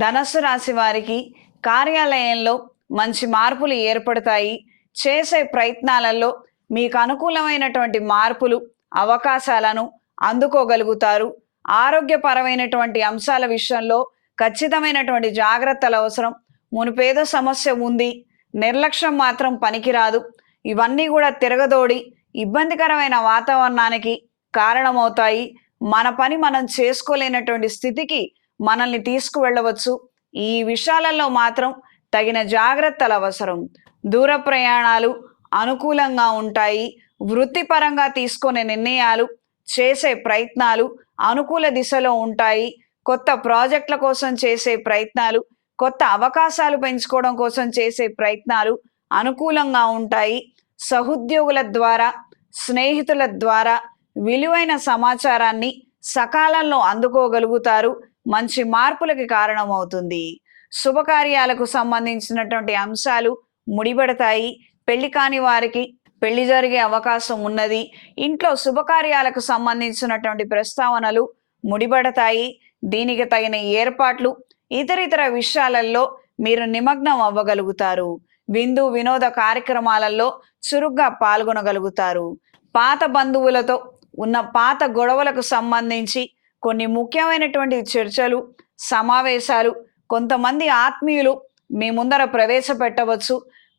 ధనస్సు రాశి వారికి కార్యాలయంలో మంచి మార్పులు ఏర్పడతాయి. చేసే ప్రయత్నాలలో మీకు అనుకూలమైనటువంటి మార్పులు, అవకాశాలను అందుకోగలుగుతారు. ఆరోగ్యపరమైనటువంటి అంశాల విషయంలో ఖచ్చితమైనటువంటి జాగ్రత్తలు అవసరం. మునుపేదో సమస్య ఉంది, నిర్లక్ష్యం మాత్రం పనికిరాదు. ఇవన్నీ కూడా తిరగదోడి ఇబ్బందికరమైన వాతావరణానికి కారణమవుతాయి. మన పని మనం చేసుకోలేనటువంటి స్థితికి మనల్ని తీసుకువెళ్ళవచ్చు. ఈ విషయాలలో మాత్రం తగిన జాగ్రత్తలు అవసరం. దూర ప్రయాణాలు అనుకూలంగా ఉంటాయి. వృత్తిపరంగా తీసుకునే నిర్ణయాలు, చేసే ప్రయత్నాలు అనుకూల దిశలో ఉంటాయి. కొత్త ప్రాజెక్టుల కోసం చేసే ప్రయత్నాలు, కొత్త అవకాశాలు పెంచుకోవడం కోసం చేసే ప్రయత్నాలు అనుకూలంగా ఉంటాయి. సహోద్యోగుల ద్వారా, స్నేహితుల ద్వారా విలువైన సమాచారాన్ని సకాలంలో అందుకోగలుగుతారు. మంచి మార్పులకి కారణమవుతుంది. శుభకార్యాలకు సంబంధించినటువంటి అంశాలు ముడిపడతాయి. పెళ్లి కాని వారికి పెళ్లి జరిగే అవకాశం ఉన్నది. ఇంట్లో శుభకార్యాలకు సంబంధించినటువంటి ప్రస్తావనలు ముడిపడతాయి. దీనికి తగిన ఏర్పాట్లు, ఇతరితర విషయాలలో మీరు నిమగ్నం అవ్వగలుగుతారు. విందు వినోద కార్యక్రమాలలో చురుగ్గా పాల్గొనగలుగుతారు. పాత బంధువులతో ఉన్న పాత గొడవలకు సంబంధించి కొన్ని ముఖ్యమైనటువంటి చర్చలు, సమావేశాలు కొంతమంది ఆత్మీయులు మీ ముందర ప్రవేశపెట్టవచ్చు.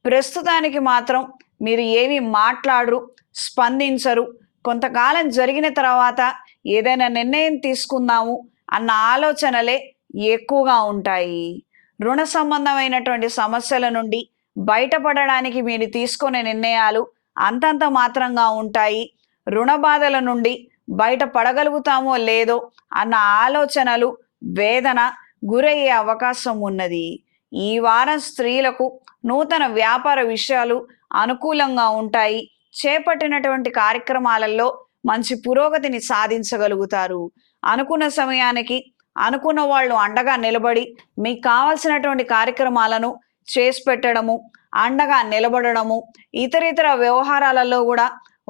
ప్రస్తుతానికి మాత్రం మీరు ఏమీ మాట్లాడరు, స్పందించరు. కొంతకాలం జరిగిన తర్వాత ఏదైనా నిర్ణయం తీసుకుందాము అన్న ఆలోచనలే ఎక్కువగా ఉంటాయి. రుణ సంబంధమైనటువంటి సమస్యల నుండి బయటపడడానికి మీరు తీసుకునే నిర్ణయాలు అంతంత మాత్రంగా ఉంటాయి. రుణ బాధల నుండి బయటపడగలుగుతామో లేదో అన్న ఆలోచనలు, వేదన గురయ్యే అవకాశం ఉన్నది. ఈ వారం స్త్రీలకు నూతన వ్యాపార విషయాలు అనుకూలంగా ఉంటాయి. చేపట్టినటువంటి కార్యక్రమాలలో మంచి పురోగతిని సాధించగలుగుతారు. అనుకున్న సమయానికి అనుకున్న వాళ్ళు అండగా నిలబడి మీకు కావాల్సినటువంటి కార్యక్రమాలను చేసి పెట్టడము, అండగా నిలబడడము, ఇతరితర వ్యవహారాలలో కూడా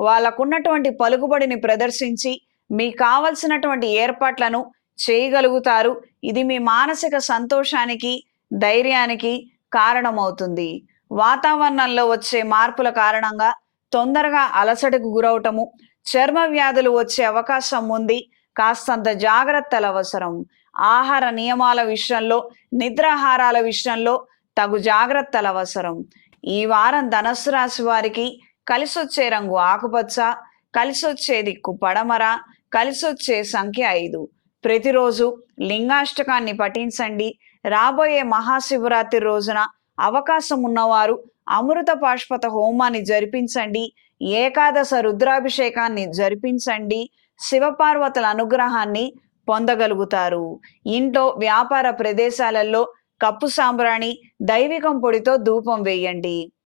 వాళ్ళకున్నటువంటి పలుకుబడిని ప్రదర్శించి మీకు కావలసినటువంటి ఏర్పాట్లను చేయగలుగుతారు. ఇది మీ మానసిక సంతోషానికి, ధైర్యానికి కారణమవుతుంది. వాతావరణంలో వచ్చే మార్పుల కారణంగా తొందరగా అలసటకు గురవటము, చర్మ వ్యాధులు వచ్చే అవకాశం ఉంది. కాస్తంత జాగ్రత్తలు అవసరం. ఆహార నియమాల విషయంలో, నిద్రాహారాల విషయంలో తగు జాగ్రత్తలు అవసరం. ఈ వారం ధనస్సు రాశి వారికి కలిసొచ్చే రంగు ఆకుపచ్చ, కలిసొచ్చే దిక్కు పడమర, కలిసొచ్చే సంఖ్య 5. ప్రతిరోజు లింగాష్టకాన్ని పఠించండి. రాబోయే మహాశివరాత్రి రోజున అవకాశం ఉన్నవారు అమృత పాష్పత హోమాన్ని జరిపించండి. ఏకాదశ రుద్రాభిషేకాన్ని జరిపించండి. శివపార్వతుల అనుగ్రహాన్ని పొందగలుగుతారు. ఇంట్లో, వ్యాపార ప్రదేశాలలో కప్పు సాంబ్రాణి, దైవికం పొడితో ధూపం వేయండి.